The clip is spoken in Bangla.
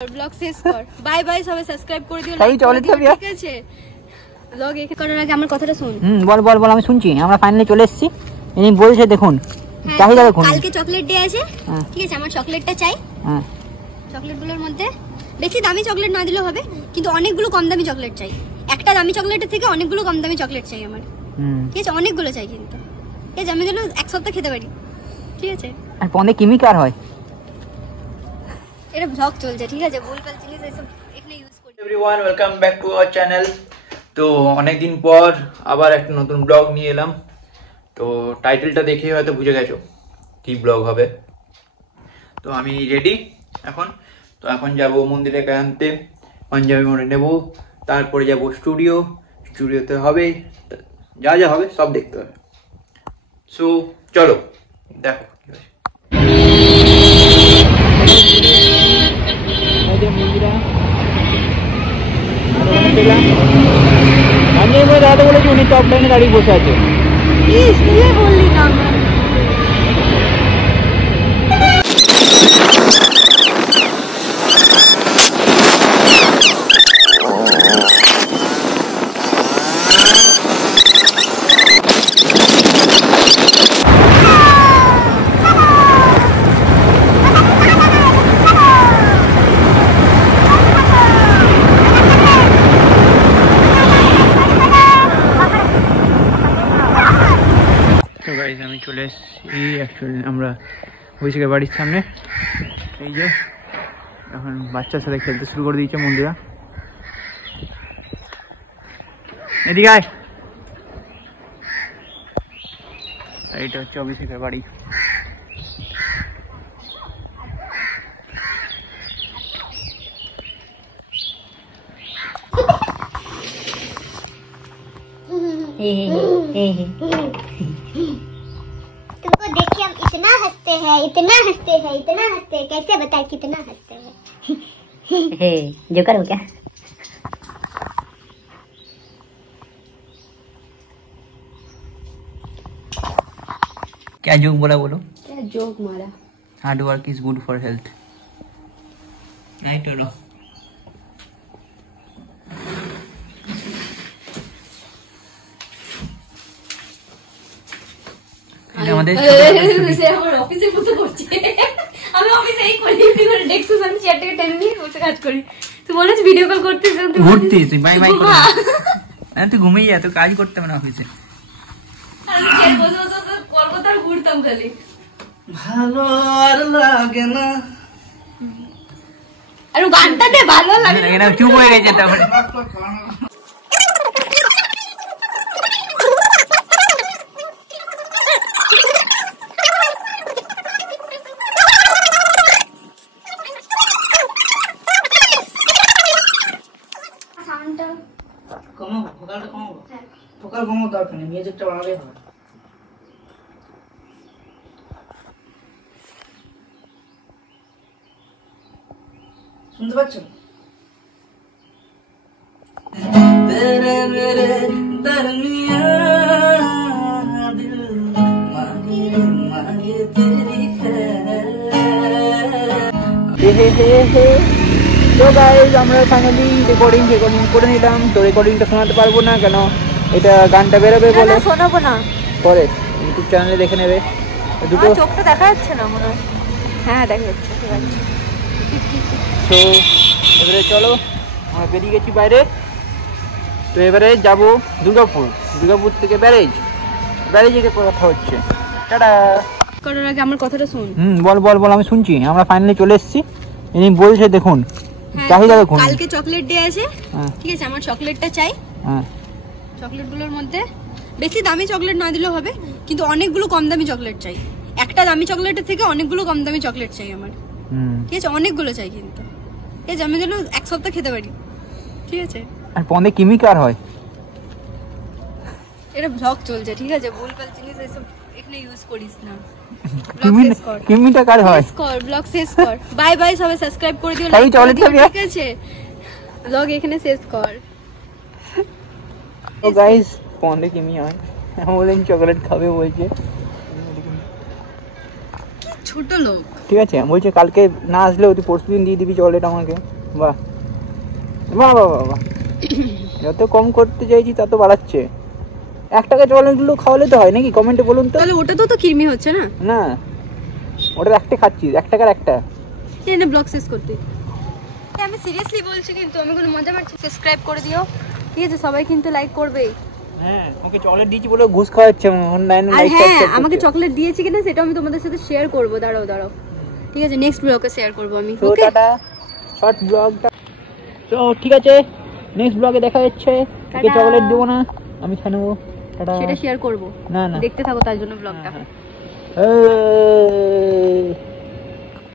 ব্লগ শেষ কর। বাই বাই, সবাই সাবস্ক্রাইব করে দিও, লাইক করে দিও, ঠিক আছে? ব্লগ এখানে করার আগে আমার কথাটা শুন। বল বল বল, আমি শুনছি। আমরা ফাইনালি চলে এসেছি। ইনি বলছে দেখুন, চাহিদা দেখুন। কালকে চকলেট ডে আছে, ঠিক আছে? আমার চকলেটটা চাই। হ্যাঁ, চকলেটগুলোর মধ্যে বেশি দামি চকলেট না দিলেও হবে, কিন্তু অনেকগুলো কম দামি চকলেট চাই। একটা দামি চকলেটের থেকে অনেকগুলো কম দামি চকলেট চাই আমার, ঠিক আছে? অনেকগুলো চাই কিন্তু, ঠিক আছে? আমি যেন এক সপ্তাহ খেতে পারি, ঠিক আছে? আর পন্দে কেমিক্যাল হয়। এটা ব্লগ চলছে, ঠিক আছে? ভুলভাল জিনিস এসব এখানে ইউজ করি। Everyone, welcome back to our channel. তো অনেকদিন পর আবার একটা নতুন ব্লগ নিয়ে এলাম। তো টাইটেলটা দেখেই হয়তো বুঝে গেছো কি ব্লগ হবে। তো আমি রেডি এখন। তো এখন যাব মন্দিরে আনতে, পাঞ্জাবি মোড়ে নেব, তারপরে যাব স্টুডিওতে হবে, যা যা হবে সব দেখতে হবে। সো চলো দেখো। দাদা বলেছি উনি টপ লাইনে দাঁড়িয়ে বসে আছে। বললি না আমি চলে এসেছি অ্যাকচুয়ালি আমরা অভিষেকের বাড়ির সামনে। এই যে এখন বাচ্চার সাথে খেলতে শুরু করে দিয়েছে মন্দিরা। এদিকে আয়। এইটা হচ্ছে অভিষেকের বাড়ি। तुमको देख के हम इतना हंसते हैं, इतना हंसते हैं, इतना हंसते हैं, कैसे बताए कितना हंसते हैं। जोकर हो क्या? क्या जोक बोला बोलो? क्या जोक मारा? Hard work is good for health. Right और আমাদের আমার অফিসে মতো করছে। আমি অফিসে এই করি, তুই করে ডেস্ক আমি চেয়ারটাকে টেনে নিয়ে বসে কাজ করি। তুই বলে ভিডিও কল করতেছিস, তুই ঘুরতিস, তুই বাই বাই করে না, তুই ঘুমিয়ে যা, তুই কাজ করতে হবে না অফিসে। আমি চেয়ার বসে বসে কল করতে আর ঘুরতাম খালি। ভালো আর লাগে না। আর গানটা দে, ভালো লাগে না, চুপ হয়ে গেছে তারপরে। ফোকাল কমাবো দরকার নেই, মিউজিকটা বাড়ালেই হবে। শুনতে পাচ্ছেন? তো গাইস, আমরা ফাইনালি রেকর্ডিং করে নিলাম। তো রেকর্ডিংটা শোনাতে পারবো না, কেন এটা গানটা বেরোবে বলে। শোনাবো না, পরে ইউটিউব চ্যানেলে দেখে নেবে। দুটো চোখটা দেখা যাচ্ছে না মনে হয়। হ্যাঁ দেখা যাচ্ছে, ঠিক আছে। তো এবারে চলো, আমরা বেরিয়ে গেছি বাইরে। তো এবারে যাব দুর্গাপুর থেকে ব্যারেজে কথা হচ্ছে। টাটা। করার আগে আমার কথাটা শুন। বল বল বল, আমি শুনছি। আমরা ফাইনালি চলে এসেছি। ইনি বলছে দেখুন, চাহিদা দেখুন। কালকে চকলেট ডে আছে, ঠিক আছে? আমার চকলেটটা চাই। চকলেটগুলোর মধ্যে বেশি দামি চকলেট না দিলেও হবে, কিন্তু অনেকগুলো কম দামি চকলেট চাই। একটা দামি চকলেটের থেকে অনেকগুলো কম দামি চকলেট চাই আমার, ঠিক আছে? অনেকগুলো চাই কিন্তু, ঠিক আছে? আমি যেন এক সপ্তাহ খেতে পারি, ঠিক আছে? আর পন্দে কেমিক্যাল হয়। এটা ব্লগ চলছে, ঠিক আছে? ভুলভাল জিনিস এসব এখানে ইউজ করিস না। কেমিটা কার হয়? ব্লগ শেষ কর। বাই বাই, সবাই সাবস্ক্রাইব করে দিও, লাইক করে দিও, ঠিক আছে? ব্লগ এখানে শেষ কর। তো গাইস, পন্দে কেমি হয়, বলেন চকলেট খাবে বলছে। ছোট লোক। ঠিক আছে, বলছে কালকে না আসলেও তুই পরশু দিন দিয়ে দিবি চকলেট আমাকে। বাহ বাহ বাহ বাহ বাহ। যত কম করতে চাইছি তত বাড়াচ্ছে। 1 টাকা চকলেটগুলো খাওয়ালে তো হয় নাকি? কমেন্টে বলুন তো। তাহলে ওটা তো কৃমি হচ্ছে না। না ওটা একটা খাচ্ছি, 1 টাকার একটা। এনে ব্লগ শেষ করতে। আমি সিরিয়াসলি বলছি, কিন্তু আমি কোনো মজা মারছি। সাবস্ক্রাইব করে দিও, ঠিক আছে? সবাই কিন্তু লাইক করবে। হ্যাঁ ওকে চকলেট দিয়েছি বলে ঘুষ খাওয়াচ্ছে অনলাইন আর হ্যাঁ, আমাকে চকলেট দিয়েছি কিনা সেটা আমি তোমাদের সাথে শেয়ার করব। দাঁড়াও, ঠিক আছে? নেক্সট ব্লগে শেয়ার করব আমি। তো ওকে, টাটা, শর্ট ব্লগটা। তো ঠিক আছে, নেক্সট ব্লগে দেখা যাচ্ছে। তোকে টাটা। চকলেট দেবো না, আমি খেয়ে নেবো। টাটা। সেটা শেয়ার করব। না না দেখতে থাকো তার জন্য ব্লগটা। এই